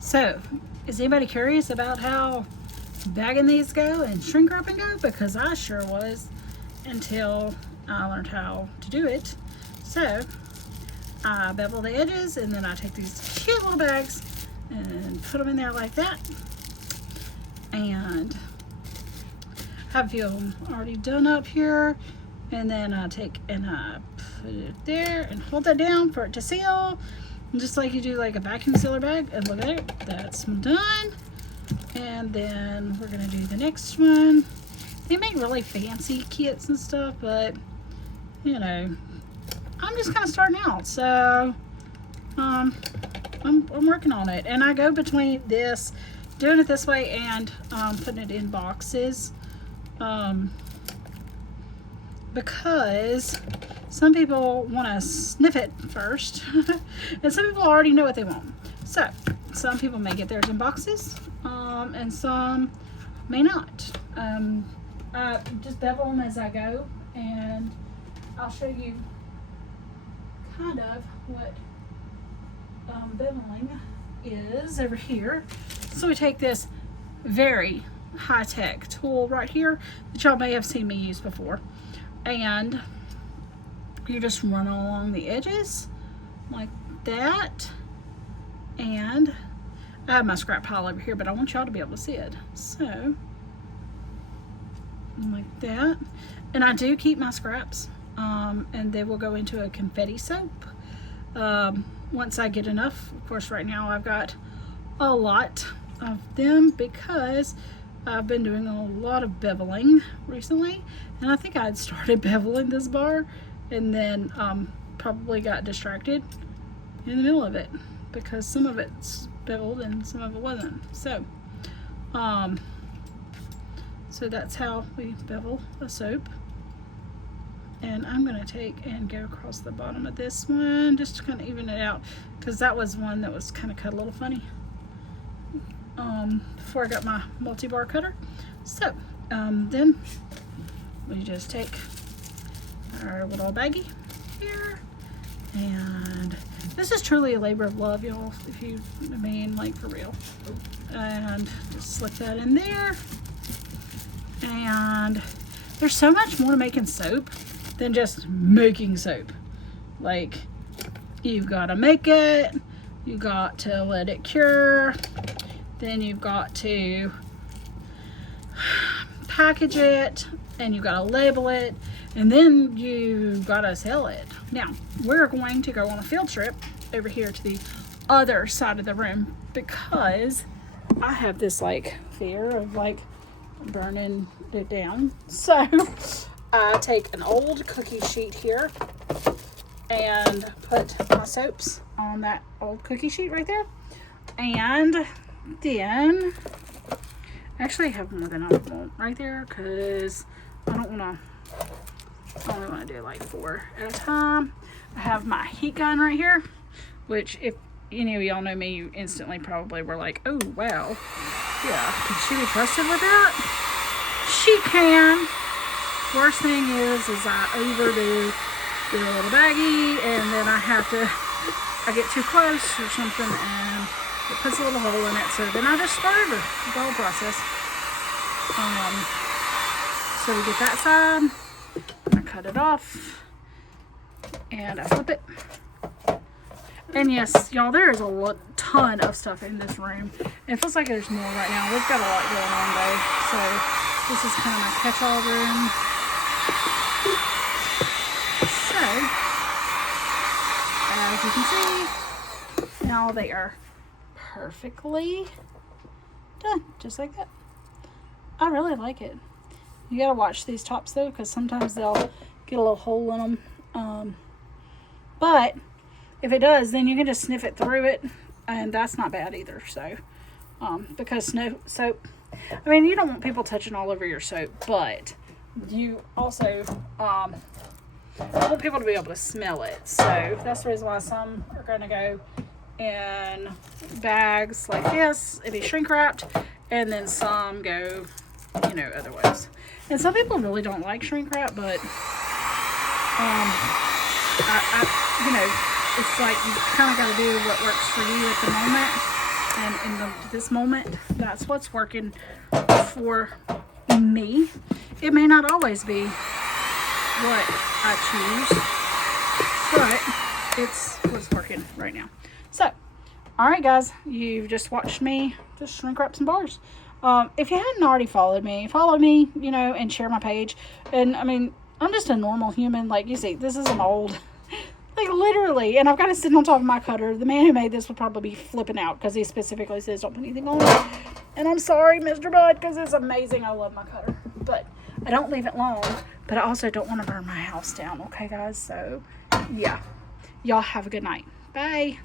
So, is anybody curious about how bagging these go and shrink wrapping go? Because I sure was until I learned how to do it. So, I bevel the edges and then I take these cute little bags and put them in there like that. And I have a few of them already done up here. And then I take and I put it there and hold that down for it to seal. And just like you do like a vacuum sealer bag. And look at it, that's done. And then we're gonna do the next one. They make really fancy kits and stuff, but you know, I'm just kind of starting out, so I'm working on it. And I go between this, doing it this way, and putting it in boxes, because some people want to sniff it first, and some people already know what they want. So some people may get theirs in boxes, and some may not. I just bevel them as I go, and I'll show you kind of what beveling is over here. So we take this very high-tech tool right here that y'all may have seen me use before, and you just run along the edges like that. And I have my scrap pile over here, but I want y'all to be able to see it. So like that. And I do keep my scraps, and they will go into a confetti soap once I get enough. Of course, right now I've got a lot of them because I've been doing a lot of beveling recently, and I think I'd started beveling this bar and then probably got distracted in the middle of it because some of it's beveled and some of it wasn't. So so that's how we bevel a soap. And I'm going to take and go across the bottom of this one just to kind of even it out, because that was one that was kind of cut a little funny before I got my multi-bar cutter. So then we just take our little baggie here, and this is truly a labor of love, y'all, if you, I mean, like, for real. And just slip that in there. And there's so much more to making soap than just making soap. Like, you've got to make it, you got to let it cure, then you've got to package it, and you've got to label it, and then you've got to sell it. Now, we're going to go on a field trip over here to the other side of the room because I have this like fear of like burning it down. So I take an old cookie sheet here and put my soaps on that old cookie sheet right there. And then actually I have more than I want right there because I don't want to, I only want to do like 4 at a time. I have my heat gun right here, which if any of y'all know me, you instantly probably were like, oh wow, yeah, can she be trusted with that? She can. Worst thing is I overdo the little baggie, and then I get too close or something, and it puts a little hole in it. So then I just start over the whole process. So we get that side, I cut it off, and I flip it. And yes, y'all, there is a ton of stuff in this room. It feels like there's more right now. We've got a lot going on though. So this is kind of my catch-all room. So, as you can see, now they are perfectly done, just like that. I really like it. You gotta watch these tops though, because sometimes they'll get a little hole in them. But if it does, then you can just sniff it through it, and that's not bad either. So, because soap, I mean, you don't want people touching all over your soap, but you also want people to be able to smell it. So that's the reason why some are going to go in bags like this and be shrink wrapped, and then some go, you know, other ways. And some people really don't like shrink wrap, but I you know, it's like you kind of got to do what works for you at the moment. And in this moment, that's what's working for me. It may not always be what I choose, but it's what's working right now. So, all right, guys, you've just watched me just shrink wrap some bars. If you hadn't already followed me, you know, and share my page. And I mean, I'm just a normal human. Like, you see, this is an old, like, literally, and I've got to sit on top of my cutter. The man who made this would probably be flipping out because he specifically says don't put anything on it. And I'm sorry, Mr. Bud, because it's amazing. I love my cutter. But I don't leave it long, but I also don't want to burn my house down. Okay, guys? So, yeah. Y'all have a good night. Bye.